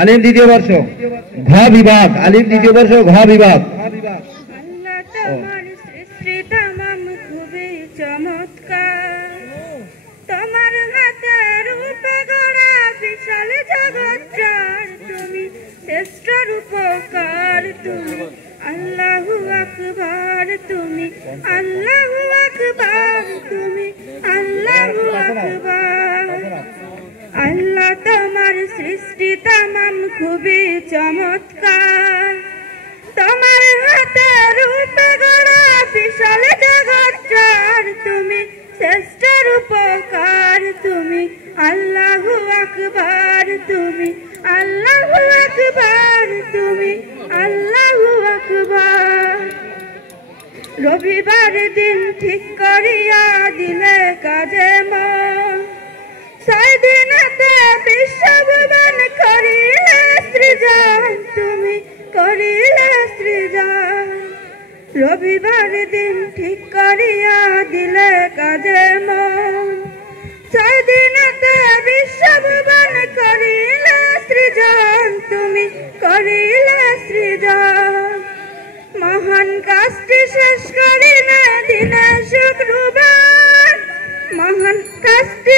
আলিম দ্বিতীয় বর্ষ ঘ বিভাগ, আলিম দ্বিতীয় বর্ষ ঘ বিভাগ। আল্লাহ তোমার সৃষ্টি তামাম খুবই চমৎকার, তোমার হাতে রূপে গড়া বিশাল জগৎটার তুমি শ্রেষ্ঠ রূপকার, তুমি আল্লাহু আকবার, তুমি আল্লাহু আকবার, তুমি আল্লাহু আকবার। আল্লাহ তোমার সৃষ্টি তামাম খুবই চমৎকার, তোমার হাতে রূপে গড়া বিশাল জগৎটার তুমি শ্রেষ্ঠ রূপকার, তুমি আল্লাহু আকবার, তুমি আল্লাহু আকবার, তুমি আল্লাহু আকবার। রবিবার দিন ঠিক করিয়া দিলে কাজে মন, 6 দিনেতে বিশ্বভুবন করিলে সৃজন, তুমি করিলে সৃজন। রবিবার দিন ঠিক করিয়া দিলে কাজে মন, 6 দিনেতে বিশ্বভুবন করিলে সৃজন, তুমি করিলে সৃজন। মহান কাজটি শেষ করিলে দিনে শুক্রবার, মহান কাজটি